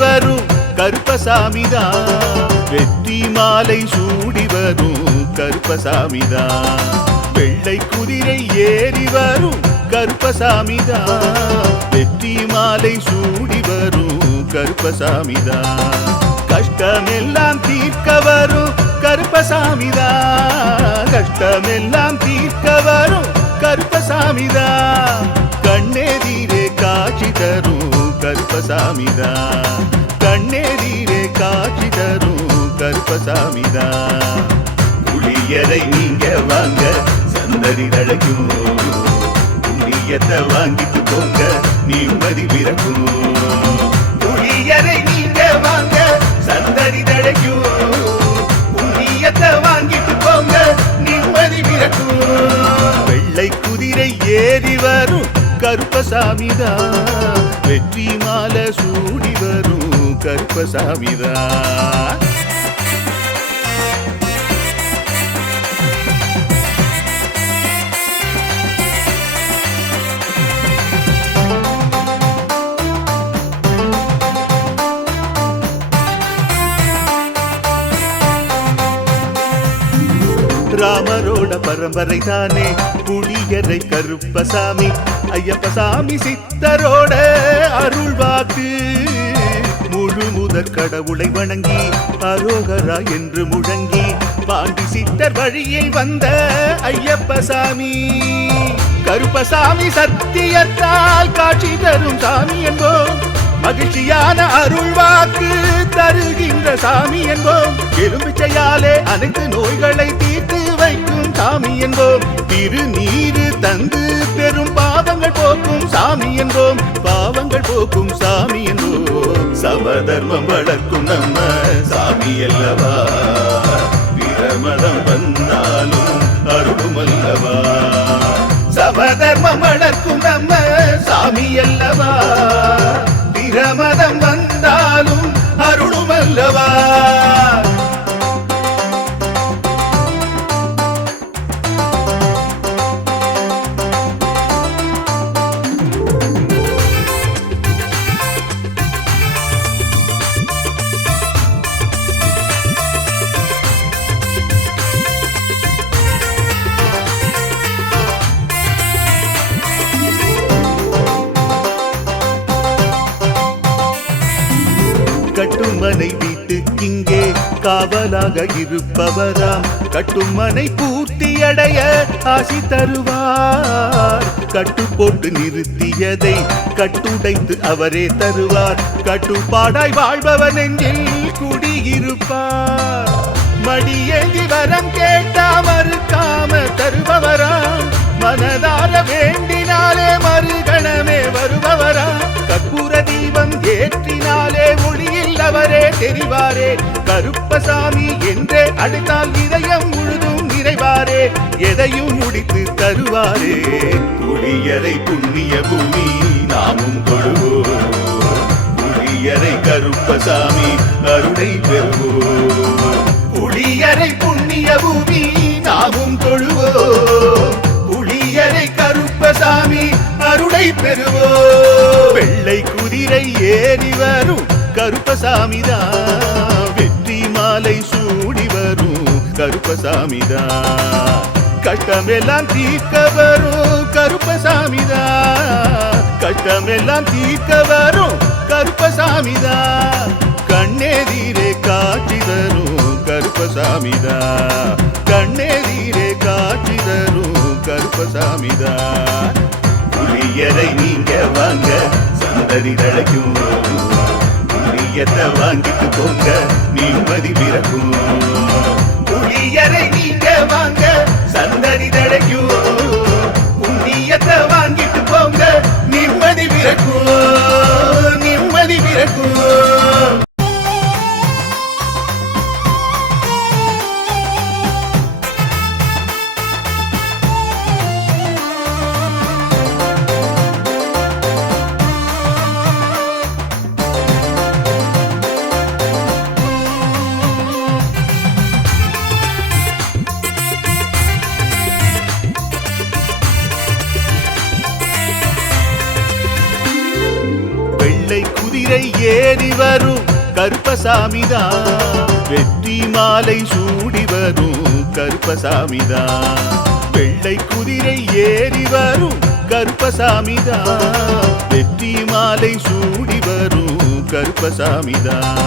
வரும் கருப்பசாமிதான், வெற்றி மாலை சூடி வரும் கருப்பசாமிதான். வெள்ளை குதிரை ஏறி வரும் கருப்பசாமிதான், வெற்றி மாலை சூடி வரும் கருப்பசாமிதான். கஷ்டமெல்லாம் தீர்க்க வரும் கருப்பசாமிதான், கஷ்டமெல்லாம் தீர்க்க வரும் கருப்பசாமிதான். கண்ணெதிரே காட்சி தரும் கருப்பசாமிதான், கண்ணெதிரே காட்சி தரும் கருப்பசாமிதான். புளியரை நீங்க வாங்க சந்ததி தழைக்கும், புண்ணியத்தை வாங்கிட்டு போங்க நிம்மதி பிறக்கும். புளியரை நீங்க வாங்க சந்ததி தழைக்கும், புண்ணியத்தை வாங்கிட்டு போங்க நிம்மதி பிறக்கும். வெள்ளை குதிரை ஏறி வரும் கருப்பசாமிதான், வெற்றி மாலை சூடி வரும் கருப்பசாமிதான். ராமரோட பரம்பரை தானே புளியரை கருப்பசாமி, ஐயப்பசாமி சித்தரோட அருள்வாக்கு. முழு முதற் கடவுளை வணங்கி அரோகரா என்று முழங்கி பாண்டி சித்தர் வழியை வந்த ஐயப்பசாமி. கருப்பசாமி சத்தியத்தால் காட்சி தரும் சாமி என்போம், மகிழ்ச்சியான அருள்வாக்கு தருகின்ற சாமி என்போம். எலும்பிச்சையாலே அனைத்து நோய்களை தீர்த்து வைக்கும் சாமி என்போம். திருநீரு தந்து பெரும் பாவங்கள் போக்கும் சாமி என்போம், பாவங்கள் போக்கும் சாமி என்போம். சமதர்மம் வளர்க்கும் நம்ம சாமி அல்லவா, பிரமதம் வந்தாலும் அருளும் அல்லவா. சமதர்மம் வளர்க்கும் நம்ம சாமி அல்லவா, பிரமதம் வந்தாலும் அருளும் அல்லவா. கட்டுமனை வீட்டுக்கிங்கே காவலாக இருப்பவராம், கட்டுமனை பூர்த்தியடைய ஆசி தருவார். கட்டு போட்டு நிறுத்தியதை கட்டுடைத்து அவரே தருவார், கட்டுப்பாடாய் வாழ்பவன் நெஞ்சில் குடியிருப்பார். மடியேந்தி வரம் கேட்டா மறுக்காம தருபவராம், மனதார வேண்டினாலே மறுகணமே வருபவராம். கற்பூர தீபம் ஏற்றினாலே ஒளியில் அவரே தெரிவாரே, கருப்பசாமி என்றே அழைத்தால் இதயம் முழுதும் நிறைவாரே, எதையும் முடித்து தருவாரே. புளியரை புண்ணிய பூமி நாமும் தொழுவோம், புளியரை கருப்பசாமி அருளை பெறுவோம். புளியரை புண்ணிய பூமி நாமும் தொழுவோம், புளியரை கருப்பசாமி அருளை பெறுவோம். வெள்ளை குதிரை ஏறி வரும் கருப்பசாமிதான், வெற்றி மாலை சூடி வரும் கருப்பசாமிதான். கஷ்டமெல்லாம் தீர்க்க வரும் கருப்பசாமிதான், கஷ்டமெல்லாம் தீர்க்க வரும் கருப்பசாமிதான். கண்ணெதிரே காட்சி தரும் கருப்பசாமிதான், கண்ணெதிரே காட்சி தரும் கருப்பசாமிதான். புளியரை நீங்க வாங்க சந்ததி தழைக்கும், புளியத்தை வாங்கிட்டு போங்க நிம்மதி பிறக்கும். புளியரை நீங்க வாங்க சந்ததி தழைக்கும், புண்ணியத்தை வாங்கிட்டு போங்க நிம்மதி பிறக்கும், நிம்மதி பிறக்கும். கருப்பசாமிதான். வெற்றி மாலை சூடி வரும் கருப்பசாமிதான். வெள்ளை குதிரை ஏறி வரும் கருப்பசாமிதான். வெற்றி மாலை சூடி வரும் கருப்பசாமிதான்.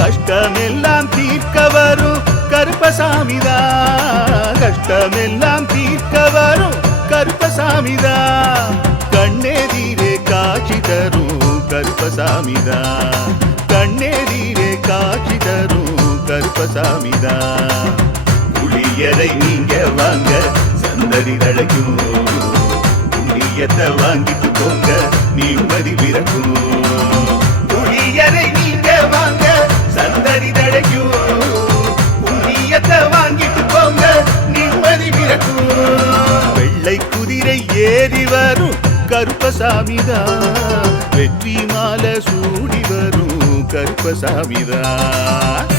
கஷ்டமெல்லாம் தீர்க்க வரும் கருப்பசாமிதான். கஷ்டமெல்லாம் தீர்க்க வரும் கருப்பசாமிதான். கண்ணெதிரே காட்சி தரும் கருப்பசாமிதான். கண்ணெதிரே காட்சி தரும் கருப்பசாமிதான். புளியரை நீங்க வாங்க சந்தடி தழைக்கும். புண்ணியத்தை வாங்கிட்டு போங்க நிம்மதி பிறக்கும். புளியரை நீங்க வாங்க சந்தடி தழைக்கும். புண்ணியத்தை வாங்கிட்டு போங்க நிம்மதி பிறக்கும். வெள்ளை குதிரை ஏறி வரும் கருப்பசாமிதான். வெற்றி மாலை சூடி வரும் கருப்பசாமிதான்.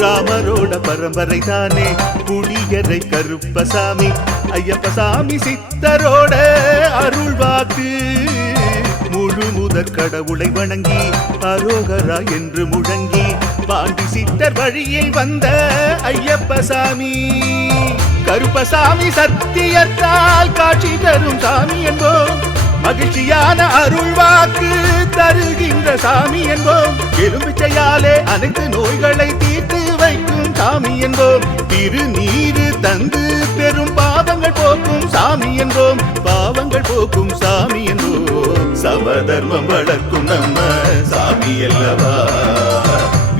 ராமரோட பரம்பரை தானே புளியரை கருப்பசாமி. ஐயப்பசாமி சித்தரோட அருள்வாக்கு. முழு முதற் கடவுளை வணங்கி அரோகரா என்று முழங்கி பாண்டி சித்தர் வழியில் வந்த ஐயப்பசாமி. கருப்பசாமி சத்தியத்தால் காட்சி தரும் சாமி என்போம். மகிழ்ச்சியான அருள்வாக்கு தருகின்ற சாமி என்போம். எலும்பிச்சையாலே அனைத்து நோய்களை தீர்த்து வைக்கும் சாமி என்போம். திருநீரு தந்து பெரும் பாவங்கள் போக்கும் சாமி என்போம். பாவங்கள் போக்கும் சாமி என்போம். சமதர்மம் வளர்க்கும் நம்ம சாமி அல்லவா.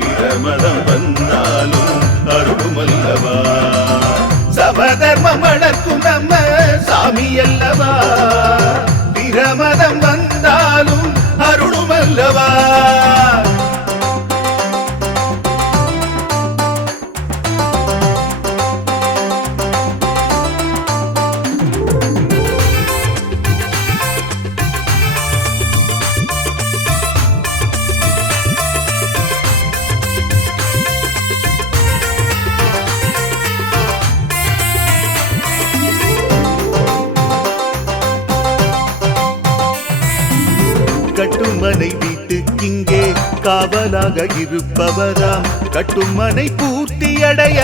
பிரமதம் வந்தாலும் அருளும் அல்லவா. சமதர்மம் வளர்க்கும் நம்ம சாமி அல்லவா. பிரமதம் வந்தாலும் அருளும் அல்லவா. கட்டுமனை வீட்டுக்கிங்கே காவலாக இருப்பவராம். கட்டுமனை பூர்த்தியடைய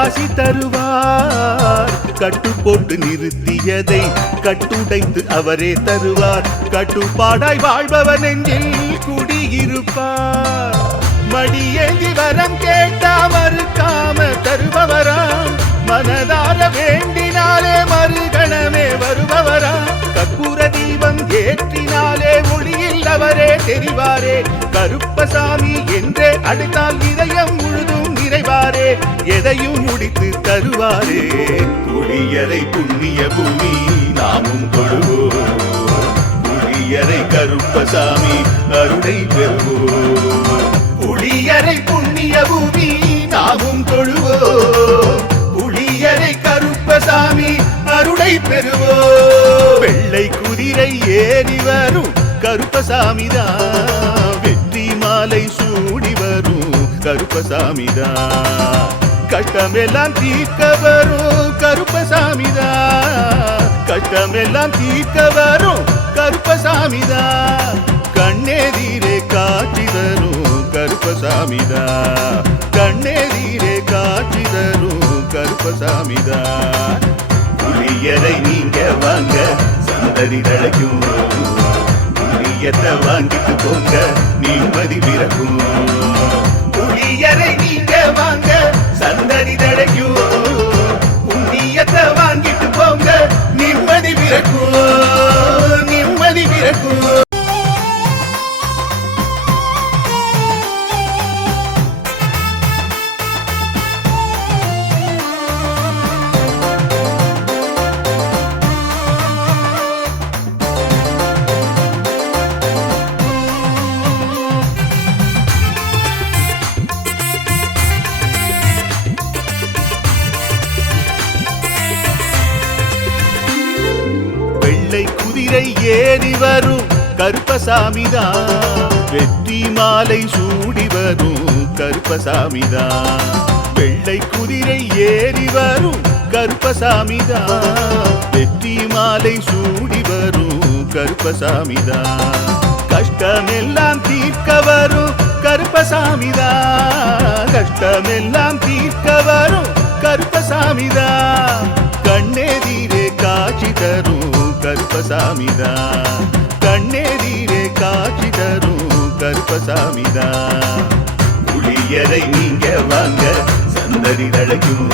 ஆசி தருவார். கட்டு போட்டு நிறுத்தியதை கட்டுடைத்து அவரே தருவார். கட்டுப்பாடாய் வாழ்பவன் நெஞ்சில் குடியிருப்பார். மடியேந்தி வரம் கேட்டா மறுக்காம தருபவராம். மனதார வேண்டினாலே மறுகணமே வருபவராம். கற்பூர தீபம் ஏற்றினாலே ஒளியில் அவரே தெரிவாரே. கருப்பசாமி என்றே அழைத்தால் இதயம் முழுதும் நிறைவாரே. எதையும் முடித்து தருவாரே. புளியரை புண்ணிய பூமி நாமும் தொழுவோம். புளியரை கருப்பசாமி அருளை பெறுவோம். புளியரை புண்ணிய பூமி நாமும் தொழுவோம். புளியரை கருப்பசாமி அருளை பெறுவோம். வெள்ளை குதிரை ஏறி வரும் கருப்பசாமிதான். வெற்றி மாலை சூடி வரும் கருப்பசாமிதான். கஷ்டமெல்லாம் தீர்க்க வரும் கருப்பசாமிதான். கஷ்டமெல்லாம் தீர்க்க வரும் கருப்பசாமிதான். கண்ணெதிரே காட்சி தரும் கருப்பசாமிதான். கண்ணெதிரே காட்சி தரும் கருப்பசாமிதான். புளியரை நீங்க வாங்க சந்தடி தழைக்கும். புளியத்தை வாங்கிட்டு போங்க நிம்மதி பிறக்கும். புளியரை நீங்க வாங்க சந்தடி தழைக்கும். புண்ணியத்தை வாங்கிட்டு போங்க நிம்மதி பிறக்கும். நிம்மதி பிறக்கும். ஏறி வரும் கருப்பசாமிதான். வெற்றி மாலை சூடி வரும் கருப்பசாமிதான். வெள்ளை குதிரை ஏறி வரும் கருப்பசாமிதான். வெற்றி மாலை சூடி வரும் கருப்பசாமிதான். கஷ்டமெல்லாம் தீர்க்க வரும் கருப்பசாமிதான். கஷ்டமெல்லாம் தீர்க்க வரும் கருப்பசாமிதான். கண்ணெதிரே காட்சி தரும் கருப்பசாமிதான். கண்ணெதிரே காட்சி தரும் கருப்பசாமிதான். புளியரை நீங்க வாங்க சந்ததி தழைக்கும்.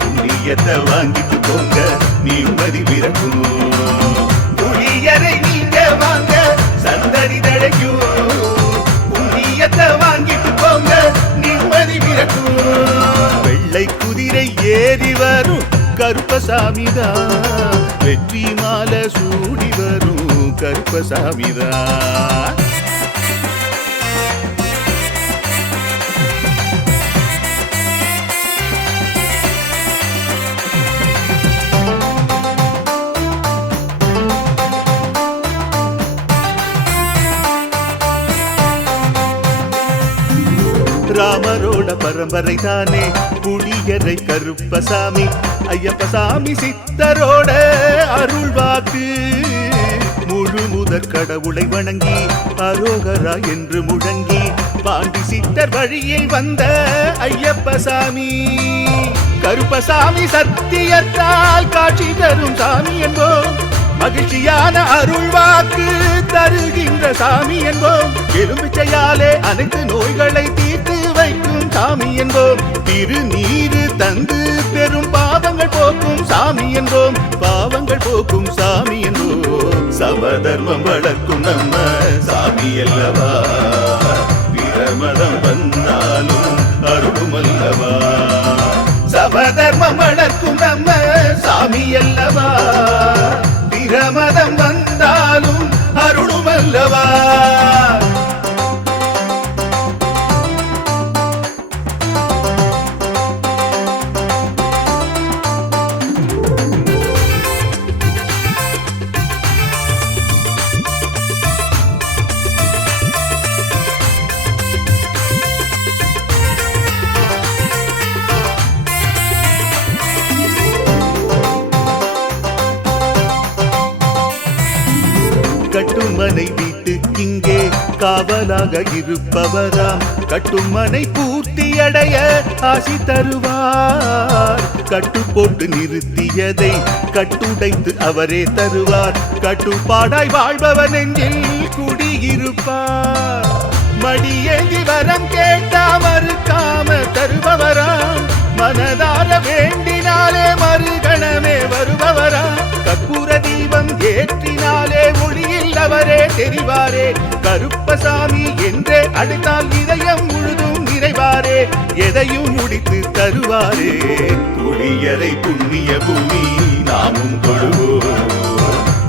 புண்ணியத்தை வாங்கிட்டு போங்க நிம்மதி பிறக்கும். புளியரை நீங்க வாங்க சந்ததி தழைக்கும். புண்ணியத்தை வாங்கிட்டு போங்க நிம்மதி பிறக்கும். வெள்ளை குதிரை ஏறி வரும் கருப்பசாமிதான். வெற்றி மாலை சூடி வரும் கருப்பசாமிதான். ராமரோட பரம்பரை தானே புளியரை கருப்பசாமி. ஐயப்பசாமி சித்தரோட அருள் வாக்கு. முழு முதற் கடவுளை வணங்கி அரோகரா என்று முழங்கி பாண்டி சித்தர் வழியில் வந்த ஐயப்பசாமி. கருப்பசாமி சத்தியத்தால் காட்சி தரும் சாமி என்போம். மகிழ்ச்சியான அருள் வாக்கு தருகின்ற சாமி என்போம். எலுமிச்சையாலே அனைத்து நோய்களை தீர்த்து வைக்கும் சாமி என்போம். திருநீரு தந்து பெரும் பாவங்கள் போக்கும் சாமி என்போம். பாவங்கள் போக்கும் சாமி என்போம். சமதர்மம் வளர்க்கும் நம்ம சாமி அல்லவா. பிரமதம் வந்தாலும் அருளும் அல்லவா. சமதர்மம் வளர்க்கும் நம்ம சாமி அல்லவா. பிரமதம் வந்தாலும் அருளும் அல்லவா. கட்டுமனை வீட்டுக்கிங்கே காவலாக இருப்பவராம். கட்டுமனை பூர்த்தியடைய ஆசி தருவார். கட்டு போட்டு நிறுத்தியதை கட்டுடைத்து அவரே தருவார். கட்டுப்பாடாய் வாழ்பவன் நெஞ்சில் குடியிருப்பார். மடியேந்தி வரம் கேட்டா மறுக்காம தருபவராம். மனதார வேண்டினாலே மறுகணமே வருபவராம். கற்பூர தீபம் ஏற்றினாலே ஒளியில் அவரே தெரிவாரே. கருப்பசாமி என்றே அழைத்தால் இதயம் முழுதும் நிறைவாரே. எதையும் முடித்து தருவாரே. புளியரை புண்ணிய பூமி நாமும் தொழுவோம்.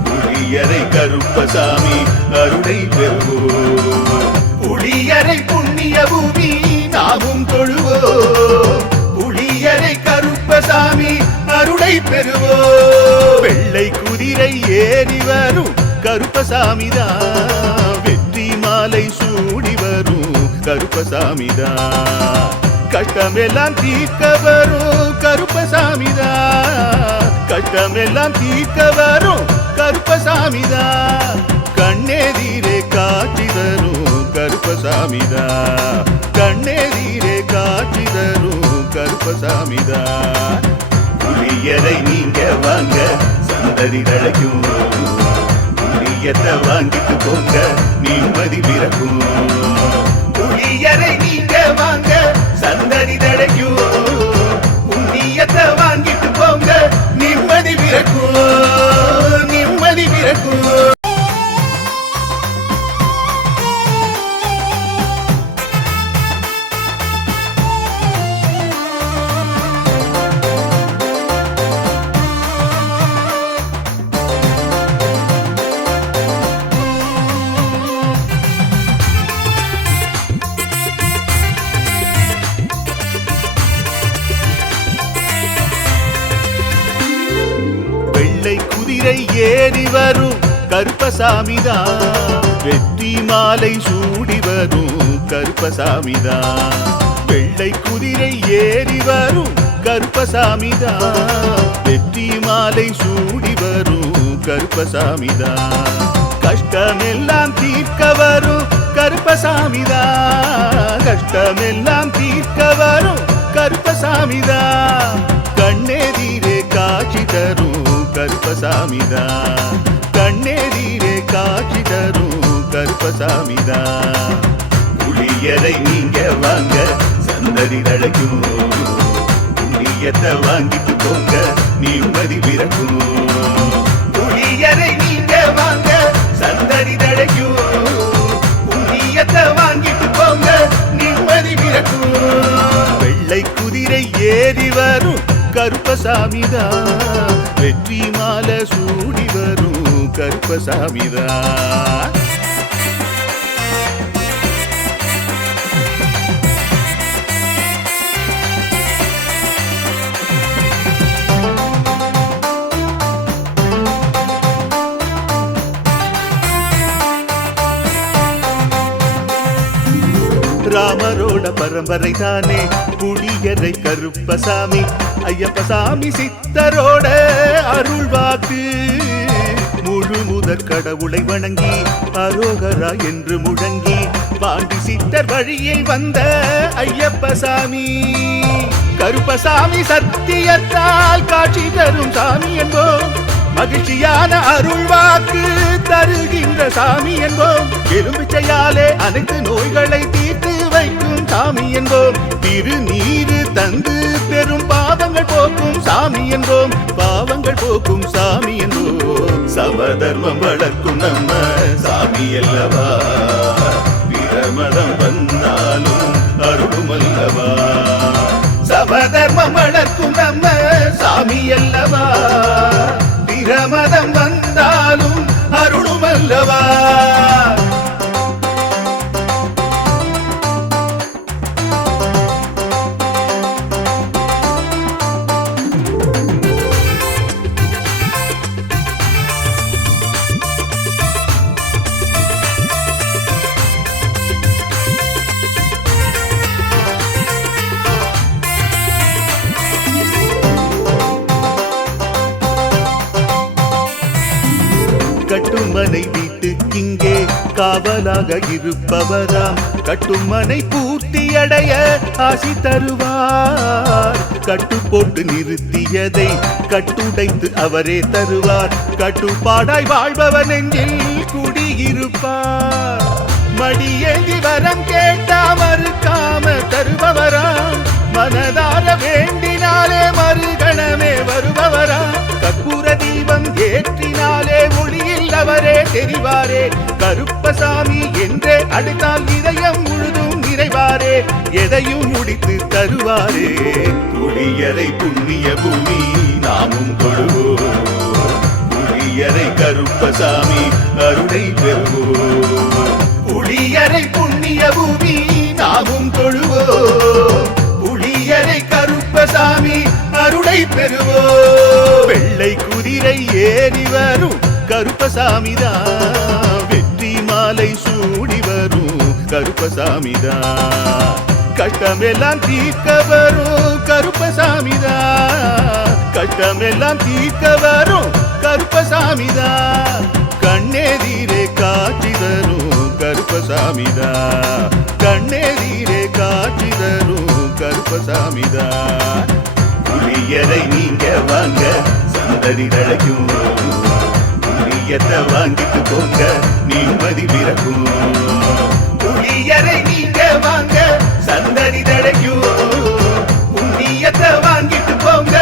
புளியரை கருப்பசாமி அருளை பெறுவோம். புளியரை புண்ணிய பூமி நாமும் தொழுவோம். புளியரை கருப்பசாமி அருளை பெறுவோம். வெள்ளை குதிரை ஏறி வரும் கருப்பசாமிதான். வெற்றி மாலை சூடி வரும் கருப்பசாமிதான். கஷ்டமெல்லாம் தீர்க்க வரும் கருப்பசாமிதான். கஷ்டமெல்லாம் தீர்க்க வரும் கருப்பசாமிதான். கண்ணெதிரே காட்சி தரும் கருப்பசாமிதான். கண்ணெதிரே காட்சி தரும் கருப்பசாமிதான். புளியரை நீங்க வாங்க சந்ததி தழைக்கும். புளியத்தை வாங்கிட்டு போங்க நிம்மதி பிறக்கும். புளியரை நீங்க வாங்க சந்ததி தழைக்கும். புண்ணியத்தை வாங்கிட்டு போங்க நிம்மதி பிறக்கும். நிம்மதி பிறக்கும். குதிரை ஏறி வரும் கருப்பசாமிதான். வெற்றி மாலை சூடி வரும் கருப்பசாமிதான். வெள்ளை குதிரை ஏறி வரும் கருப்பசாமிதான். வெற்றி மாலை சூடி வரும் கருப்பசாமிதான். கஷ்டமெல்லாம் தீர்க்க வரும் கருப்பசாமிதான். கஷ்டமெல்லாம் தீர்க்க வரும் கருப்பசாமிதான். கண்ணெதிரே காட்சி தரும் கருப்பசாமிதான். கண்ணெதிரே காட்சி தரும் கருப்பசாமிதான். புளியரை நீங்க வாங்க சந்ததி தழைக்கும். புண்ணியத்தை வாங்கிட்டு போங்க நிம்மதி பிறக்கும். புளியரை நீங்க வாங்க சந்ததி தழைக்கும். புண்ணியத்தை வாங்கிட்டு போங்க நிம்மதி பிறக்கும். வெள்ளை குதிரை ஏறி வரும் கருப்பசாமிதான். வெற்றி மாலை சூடி வரும் கருப்பசாமிதான். ராமரோட பரம்பரை தானே புளியரை கருப்பசாமி. ஐயப்பசாமி சித்தரோட அருள்வாக்கு. முழு முதற் கடவுளை வணங்கி அரோகரா என்று முழங்கி பாண்டி சித்தர் வழியில் வந்த ஐயப்பசாமி. கருப்பசாமி சத்தியத்தால் காட்சி தரும் சாமி என்போம். மகிழ்ச்சியான அருள்வாக்கு தருகின்ற சாமி என்போம். எலும்பிச்சையாலே அனைத்து நோய்களை தீர்த்து வைக்கும் சாமி என்போம். திருநீரு தந்து பெரும் பாவங்கள் போக்கும் சாமி என்போம். பாவங்கள் போக்கும் சாமி என்போம். சமதர்மம் வளர்க்கும் நம்ம சாமி அல்லவா. பிரமதம் வந்தாலும் அருளும் அல்லவா. சமதர்மம் வளர்க்கும் நம்ம சாமி அல்லவா. பிரமதம் வந்தாலும் அருளும் அல்லவா. கட்டுமனை வீட்டுக்கிங்கே காவலாக இருப்பவராம். கட்டுமனை பூர்த்தியடைய ஆசி தருவார். கட்டு போட்டு நிறுத்தியதை கட்டுடைத்து அவரே தருவார். கட்டுப்பாடாய் வாழ்பவன் நெஞ்சில் குடியிருப்பார். மடியேந்தி வரம் கேட்டா மறுக்காம தருபவராம். மனதார வேண்டினாலே மறுகணமே வருபவரா. கற்பூர தீபம் ஏற்றினாலே ஒளியில் அவரே தெரிவாரே. கருப்பசாமி என்றே அழைத்தால் இதயம் முழுதும் நிறைவாரே. எதையும் முடித்து தருவாரே. புளியரை புண்ணிய பூமி நாமும் தொழுவோம். புளியரை கருப்பசாமி அருளை பெறுவோம். புளியரை புண்ணிய பூமி நாமும் தொழுவோம். புளியரை கருப்பசாமி அருளை பெறுவோம். வெள்ளை குதிரை ஏறி வரும் கருப்பசாமிதான். வெற்றி மாலை சூடி வரும் கருப்பசாமிதான். கஷ்டமெல்லாம் தீர்க்க வரும் கருப்பசாமிதான். கஷ்டமெல்லாம் தீர்க்க வரும் கருப்பசாமிதான். கண்ணெதிரே காட்சி தரும் கருப்பசாமிதான். கண்ணெதிரே காட்சி தரும் கருப்பசாமிதான். புளியரை நீங்க வாங்க சந்ததி தழைக்கும். புளியத்தை வாங்கிட்டு போங்க நிம்மதி பிறக்கும். புளியரை நீங்க வாங்க சந்ததி தழைக்கும். புண்ணியத்தை வாங்கிட்டு போங்க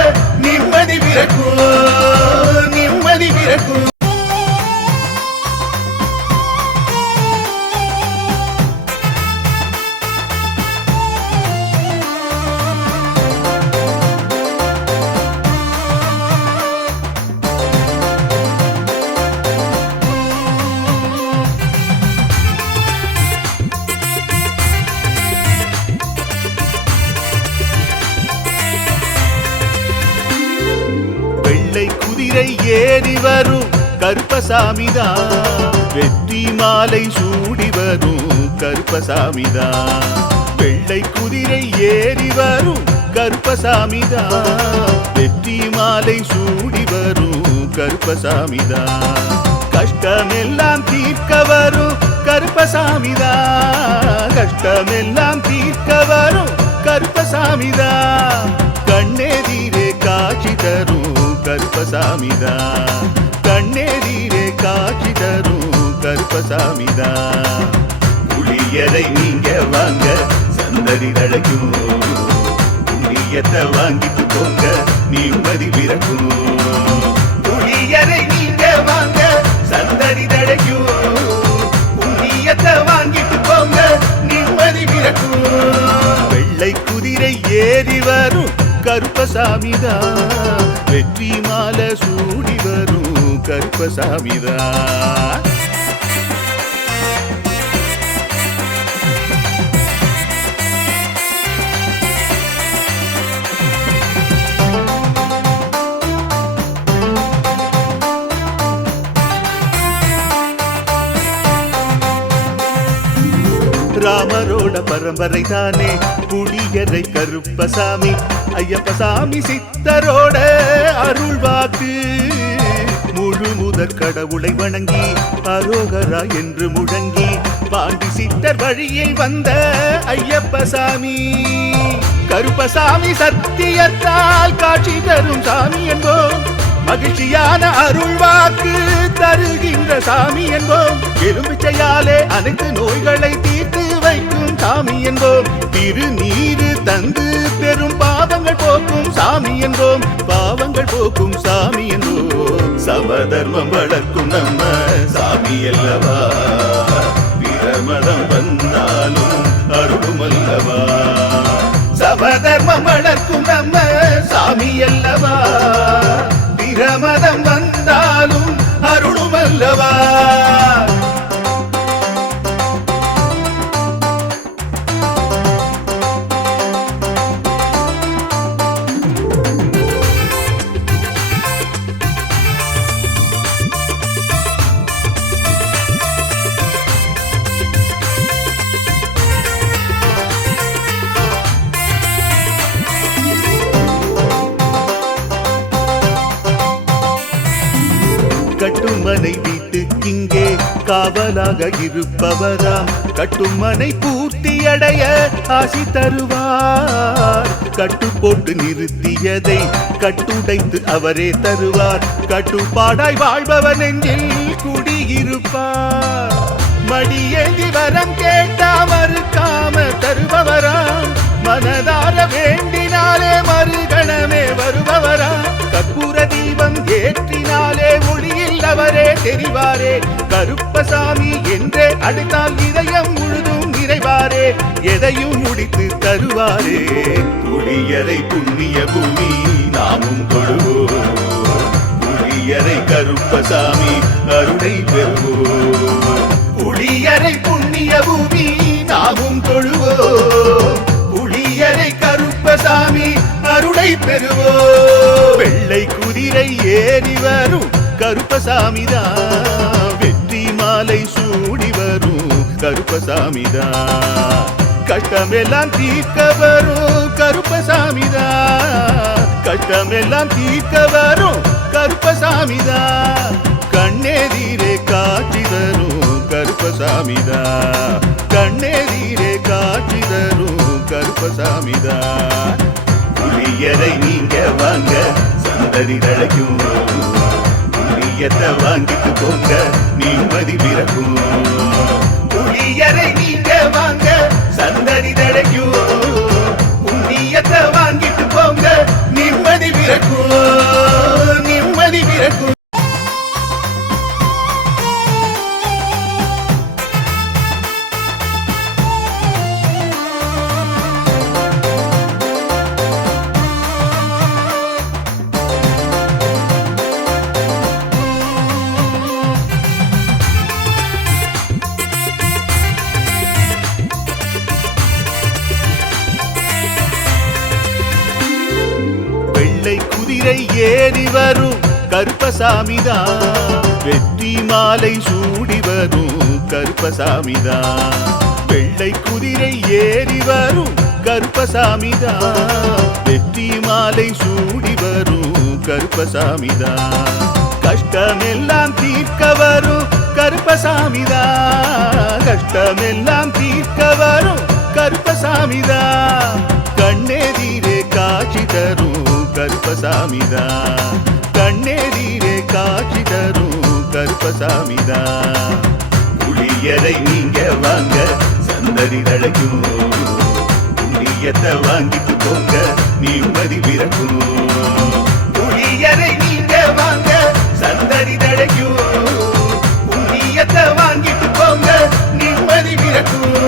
நிம்மதி பிறக்கும். நிம்மதி பிறக்கும். ஏறி வரும் கருப்பசாமிதான். வெற்றி மாலை சூடி வரும் கருப்பசாமிதான். வெள்ளை குதிரை ஏறி வரும் கருப்பசாமிதான். வெற்றி மாலை சூடி வரும் கருப்பசாமிதான். கஷ்டமெல்லாம் தீர்க்க வரும் கருப்பசாமிதான். கஷ்டமெல்லாம் தீர்க்க வரும் கருப்பசாமிதான். கண்ணெதிரே காட்சி தரும் கருப்பசாமிதான். கண்ணெதிரே காட்சி தரும் கருப்பசாமிதான். புளியரை நீங்க வாங்க சந்தடி தழைக்கும். புண்ணியத்தை வாங்கிட்டு போங்க நிம்மதி பிறக்கும். புளியரை நீங்க வாங்க சந்தடி தழைக்கும். புண்ணியத்தை வாங்கிட்டு போங்க நிம்மதி பிறக்கும். வெள்ளை குதிரை ஏறி வரும் கருப்பசாமிதான். வெற்றி மாலை சூடி வரும் கருப்பசாமிதான். ராமரோட பரம்பரை தானே புளியரை கருப்பசாமி. ஐயப்பசாமி சித்தரோட அருள்வாக்கு. முழு முதற் கடவுளை வணங்கி அரோகரா என்று முழங்கி பாண்டி சித்தர் வழியை வந்த ஐயப்பசாமி. கருப்பசாமி சத்தியத்தால் காட்சி தரும் சாமி என்போம். மகிழ்ச்சியான அருள்வாக்கு தருகின்ற சாமி என்போம். எலும்பிச்சையாலே அனைத்து நோய்களை தீர்த்து வைக்கும் சாமி என்போம். திருநீரு தந்து பெரும் பாவங்கள் போக்கும் சாமி என்போம். பாவங்கள் போக்கும் சாமி என்போம். சமதர்மம் வளர்க்கும் நம்ம சாமி அல்லவா. பிரமதம் வந்தாலும் அருளும் அல்லவா. சமதர்மம் வளர்க்கும் நம்ம சாமி அல்லவா. பிரமதம் வந்தாலும் அருளும் அல்லவா. கட்டுமனை வீட்டுக்கிங்கே காவலாக இருப்பவராம். கட்டுமனை பூர்த்தியடைய ஆசி தருவார். கட்டு போட்டு நிறுத்தியதை கட்டுடைத்து அவரே தருவார். கட்டுப்பாடாய் வாழ்பவர் நெஞ்சில் குடியிருப்பார். மடியேந்தி வரம் கேட்டா மறுக்காம தருபவராம். மனதார வேண்டினாலே மறுகணமே வருபவராம். கற்பூர தீபம் ஏற்றினாலே ஒளியில் அவரே தெரிவாரே. கருப்பசாமி என்றே அழைத்தால் இதயம் முழுதும் நிறைவாரே. எதையும் முடித்து தருவாரே. புளியரை புண்ணிய பூமி நாமும் தொழுவோம். புளியரை கருப்பசாமி அருளை பெறுவோம். புளியரை புண்ணிய பூமி நாமும் தொழுவோம். புளியரை கருப்பசாமி அருளை பெறுவோம். வெள்ளை குதிரை ஏறி வரும் கருப்பசாமிதான். வெற்றி மாலை சூடி வரும் கருப்பசாமிதான். கஷ்டமெல்லாம் தீர்க்க வரும் கருப்பசாமிதான். கஷ்டமெல்லாம் தீர்க்க வரும் கருப்பசாமிதான். கண்ணெதிரே காட்சி தரும் கருப்பசாமிதான். கண்ணெதிரே காட்சி தரும் கருப்பசாமிதான். புளியரை நீங்க வாங்க சந்ததி தழைக்கும். புளியத்தை வாங்கிட்டு போங்க நிம்மதி பிறக்கும். புளியரை நீங்க வாங்க சந்ததி தழைக்கும். புண்ணியத்தை வாங்கிட்டு போங்க நிம்மதி பிறக்கும். நிம்மதி பிறக்கும். குதிரை ஏறி வரும் கருப்பசாமிதான். வெற்றி மாலை சூடி வரும் கருப்பசாமிதான். வெள்ளை குதிரை ஏறி வரும் கருப்பசாமிதான். வெற்றி மாலை சூடி வரும் கருப்பசாமிதான். கஷ்டமெல்லாம் தீர்க்க வரும் கருப்பசாமிதான். கஷ்டமெல்லாம் தீர்க்க வரும் கருப்பசாமிதான். கண்ணெதிரே காட்சி தரும் கருப்பசாமிதான். கண்ணெதிரே காட்சி தரும் கருப்பசாமிதான். புளியரை நீங்க வாங்க சந்ததி தழைக்கும். புண்ணியத்தை வாங்கிட்டு போங்க நிம்மதி பிறக்கும். புளியரை நீங்க வாங்க சந்ததி தழைக்கும். புண்ணியத்தை வாங்கிட்டு போங்க நிம்மதி பிறக்கும்.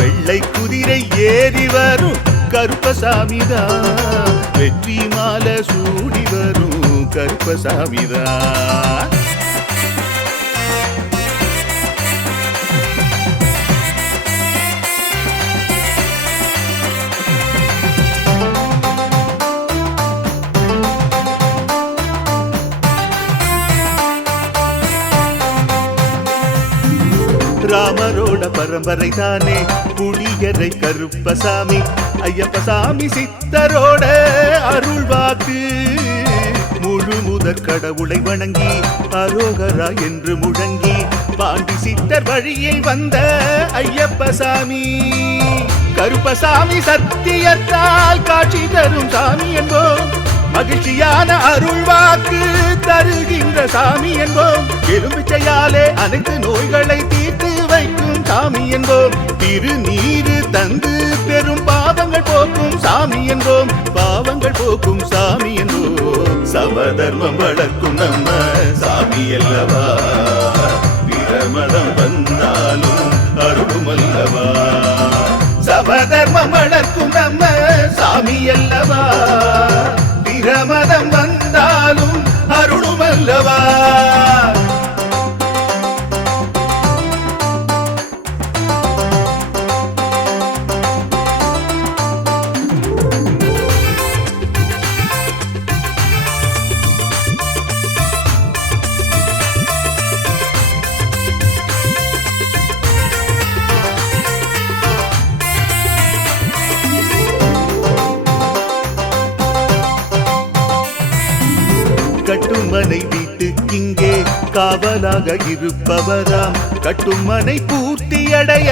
வெள்ளை குதிரை ஏறி வரும் கருப்பசாமிதான். வெற்றி மாலை சூடி வரும் கருப்பசாமிதான். ராமரோட பரம்பரை தானே புளியரை கருப்பசாமி. ஐயப்பசாமி சித்தரோட அருள்வாக்கு. முழு முதற் கடவுளை வணங்கி அரோகரா என்று முழங்கி பாண்டி சித்தர் வழியை வந்த ஐயப்பசாமி. கருப்பசாமி சத்தியத்தால் காட்சி தரும் சாமி என்போம். மகிழ்ச்சியான அருள்வாக்கு தருகின்ற சாமி என்போம். எலும்பிச்சையாலே அனைத்து நோய்களை தீர்த்து வைக்கும் சாமி என்போம். திருநீரு தந்து பெரும் பாவங்கள் போக்கும் சாமி என்போம். பாவங்கள் போக்கும் சாமி என்போம். சமதர்மம் வளர்க்கும் நம்ம சாமி அல்லவா. பிரமதம் வந்தாலும் அருளும் அல்லவா. சமதர்மம் வளர்க்கும் நம்ம சாமி அல்லவா. பிரமதம் வந்தாலும் அருளும் அல்லவா. கட்டுமனை வீட்டுக்கிங்கே காவலாக இருப்பவராம். கட்டுமனை பூர்த்தியடைய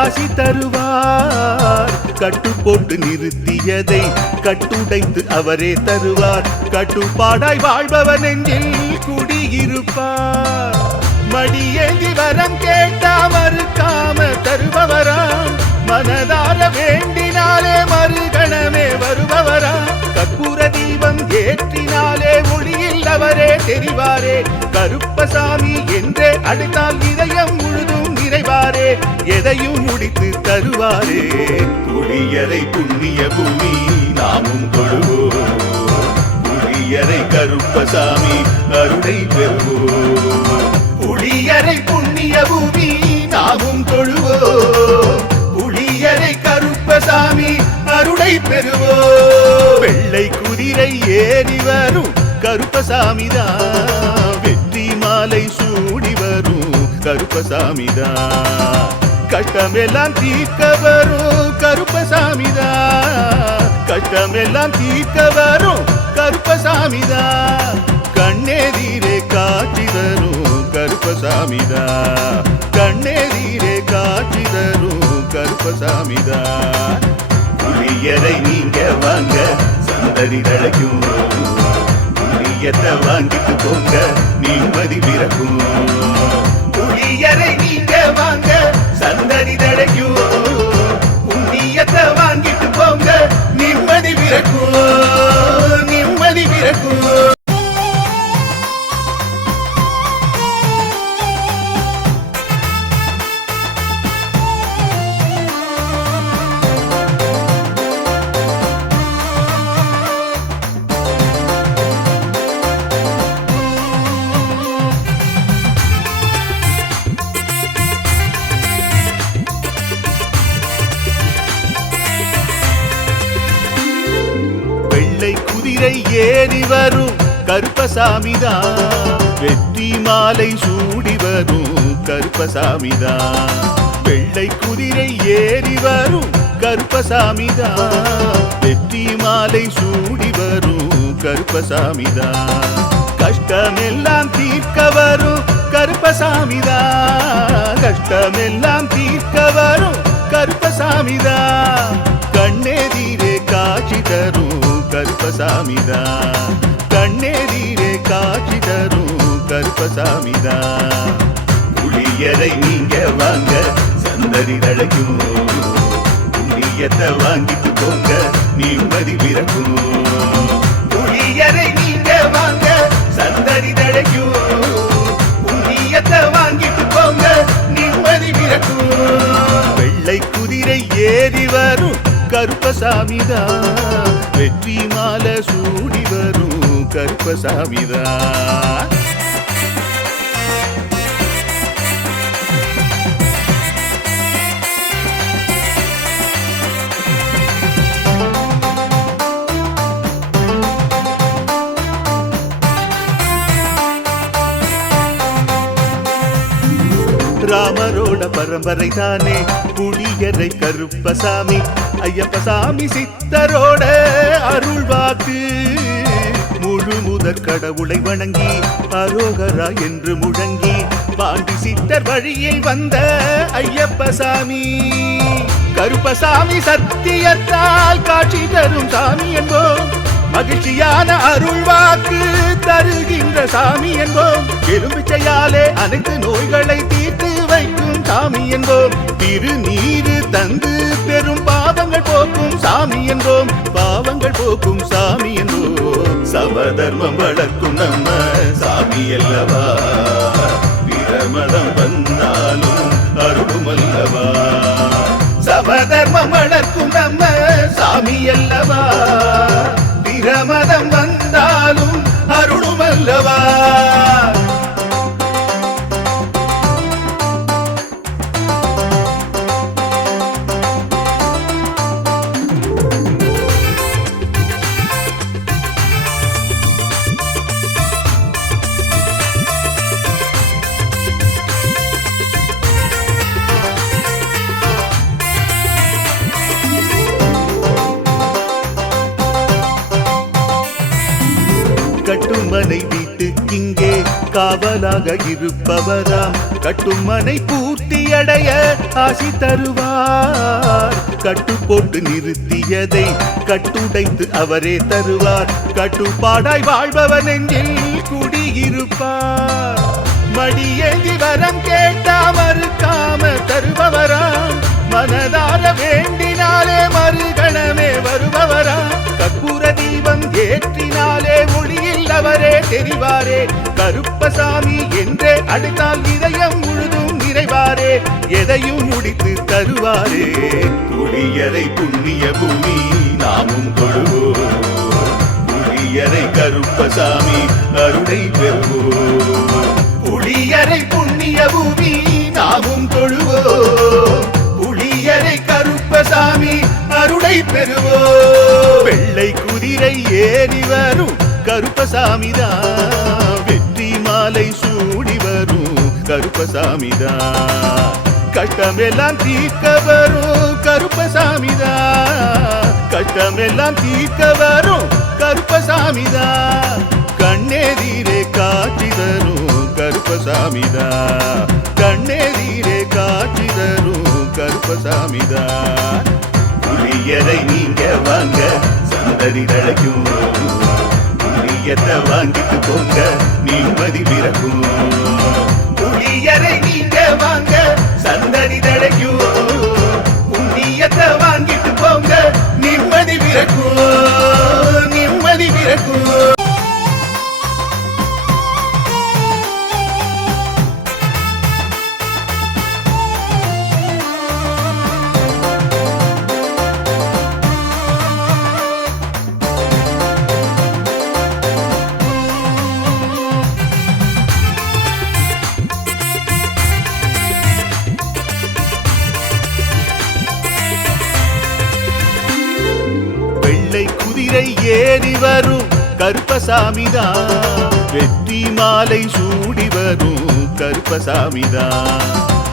ஆசி தருவார். கட்டு போட்டு நிறுத்தியதை கட்டுடைத்து அவரே தருவார். கட்டுப்பாடாய் வாழ்பவர் நெஞ்சில் குடியிருப்பார். மடியேந்தி வரம் கேட்டா மறுக்காம தருபவராம். மனதார வேண்டினாலே மறுகணமே வருபவராம். கற்பூர தீபம் ஏற்றினாலே ஒளியில் அவரே தெரிவாரே. கருப்பசாமி என்றே அழைத்தால் இதயம் முழுதும் நிறைவாரே. எதையும் முடித்து தருவாரே. புளியரை புண்ணிய பூமி நாமும் தொழுவோம். புளியரை கருப்பசாமி அருளை பெறுவோம். புளியரை புண்ணிய பூமி நாமும் தொழுவோம். புளியரை கருப்பசாமி அருளை பெறுவோம். வெள்ளை குதிரை ஏறி வரும் கருப்பசாமிதான். வெற்றி மாலை சூடி வரும் கருப்பசாமிதான். கஷ்டமெல்லாம் தீர்க்க வரும் கருப்பசாமிதான். கஷ்டமெல்லாம் தீர்க்க வரும் கருப்பசாமிதான். கண்ணெதிரே காட்சி தரும் கருப்பசாமிதான். கண்ணெதிரே காட்சி தரும் கருப்பசாமிதான். புளியரை நீங்க வாங்க சந்ததி தழைக்கும். புளியத்தை வாங்கிட்டு போங்க நிம்மதி பிறக்கும். புளியரை நீங்க வாங்க சந்ததி தழைக்கும். புண்ணியத்தை வாங்கிட்டு போங்க நிம்மதி பிறக்கும். நிம்மதி பிறக்கும். ஏறி வரும் கருப்பசாமிதான். வெற்றி மாலை சூடி வரும் கருப்பசாமிதான் வெள்ளை குதிரை ஏறி வரும் கருப்பசாமிதான் வெற்றி மாலை சூடி வரும் கருப்பசாமிதான் கஷ்டமெல்லாம் தீர்க்க வரும் கருப்பசாமிதான் கஷ்டமெல்லாம் தீர்க்க வரும் கருப்பசாமிதான் கண்ணெதிரே காட்சி தரும் கருப்பசாமிதான் கண்ணெதிரே காட்சி தரும் கருப்பசாமிதான் புளியரை நீங்க வாங்க சந்ததி தழைக்கும் புண்ணியத்தை வாங்கிட்டு போங்க நிம்மதி பிறக்கும் புளியரை நீங்க வாங்க சந்ததி தழைக்கும் புண்ணியத்தை வாங்கிட்டு போங்க நிம்மதி பிறக்கும் வெள்ளை குதிரை ஏறி வரும் கருப்பசாமிதான் வெற்றி மாலை சூடி வரும் கருப்பசாமிதான் ராமரோட பரம்பரை தானே புளியரை கருப்பசாமி ஐயப்பசாமி சித்தரோட அருள் வாக்கு முழு முதற் கடவுளை வணங்கி அரோகரா என்று முழங்கி பாண்டி சித்தர் வழியில் வந்த ஐயப்பசாமி கருப்பசாமி சத்தியத்தால் காட்சி தரும் சாமி என்போம் மகிழ்ச்சியான அருள் வாக்கு தருகின்ற சாமி என்போம் எலும்பிச்சையாலே அனைத்து நோய்களை தீர்த்து வைக்கும் சாமி என்போம் திருநீரு தந்து பெரும் பாவங்கள் போக்கும் சாமி என்போம் பாவங்கள் போக்கும் சாமி என்போம் சமதர்மம் வளர்க்கும் நம்ம சாமி அல்லவா பிரமதம் வந்தாலும் அருளும் அல்லவா சமதர்மம் வளர்க்கும் நம்ம சாமி அல்லவா பிரமதம் வந்தாலும் அருளும் அல்லவா கட்டுமனை வீட்டுக்கிங்கே காவலாக இருப்பவராம் கட்டுமனை பூர்த்தியடைய ஆசி தருவார் கட்டு போட்டு நிறுத்தியதை கட்டுடைத்து அவரே தருவார் கட்டுப்பாடாய் வாழ்பவன் நெஞ்சில் குடியிருப்பார் மடியேந்தி வரம் கேட்டா மறுக்காம தருபவராம் மனதார வேண்டினாலே மறுகணமே வருபவராம் கற்பூர தீபம் ஏற்றினாலே ஒளியில் அவரே தெரிவாரே கருப்பசாமி என்றே அழைத்தால் இதயம் முழுதும் நிறைவாரே எதையும் முடித்து தருவாரே புளியரை புண்ணிய பூமி நாமும் கொள்வோம் புளியரை கருப்பசாமி அருளை பெறுவோம் புளியரை புண்ணிய பூமி நாமும் தொழுவோம் புளியரை கருப்பசாமி அருளை பெறுவோம் வெள்ளை குதிரை ஏறி வரும் கருப்பசாமிதான் வெற்றி மாலை சூடி வரும் கருப்பசாமிதான் கஷ்டமெல்லாம் தீர்க்க வரும் கருப்பசாமிதான் கஷ்டமெல்லாம் தீர்க்க வரும் கருப்பசாமிதான் கண்ணெதிரே காட்சி தரும் கருப்பசாமிதான் கண்ணெதிரே காட்சி தரும் கருப்பசாமிதான் புளியரை நீங்க வாங்க சந்ததி தழைக்கும் புளியத்தை வாங்கிட்டு போங்க நிம்மதி பிறக்கும் புளியரை நீங்க வாங்க சந்ததி தழைக்கும் புண்ணியத்தை வாங்கிட்டு போங்க நிம்மதி பிறக்கும் நிம்மதி பிறக்கும் வெள்ளை குதிரை ஏறி வரும் கருப்பசாமிதான் வெற்றி மாலை சூடி வரும் கருப்பசாமிதான்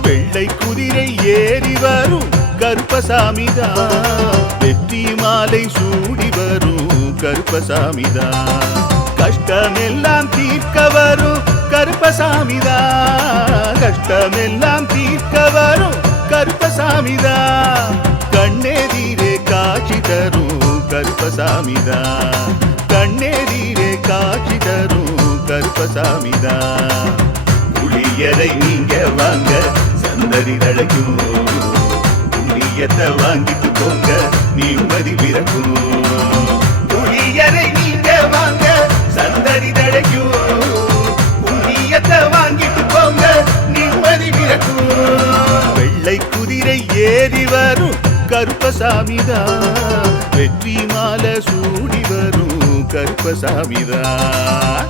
வெள்ளை குதிரை ஏறி வரும் கருப்பசாமிதான் வெற்றி மாலை சூடி வரும் கருப்பசாமிதான் கஷ்டமெல்லாம் தீர்க்க வரும் கருப்பசாமிதான் கஷ்டமெல்லாம் தீர்க்க வரும் கருப்பசாமிதான் கண்ணெதிரே காட்சி தரும் கருப்பசாமிதான் கண்ணெதிரே காட்சி தரும் கருப்பசாமிதான் புளியரை நீங்க வாங்க சந்ததி தழைக்கும் புண்ணியத்தை வாங்கிட்டு போங்க நிம்மதி பிறக்கும் புளியரை நீங்க வாங்க சந்ததி தழைக்கும் புண்ணியத்தை வாங்கிட்டு போங்க நிம்மதி பிறக்கும் வெள்ளை குதிரை ஏறி வரும் கருப்பசாமிதான் வெற்றி மாலை சூடி வரும் கருப்பசாமிதான்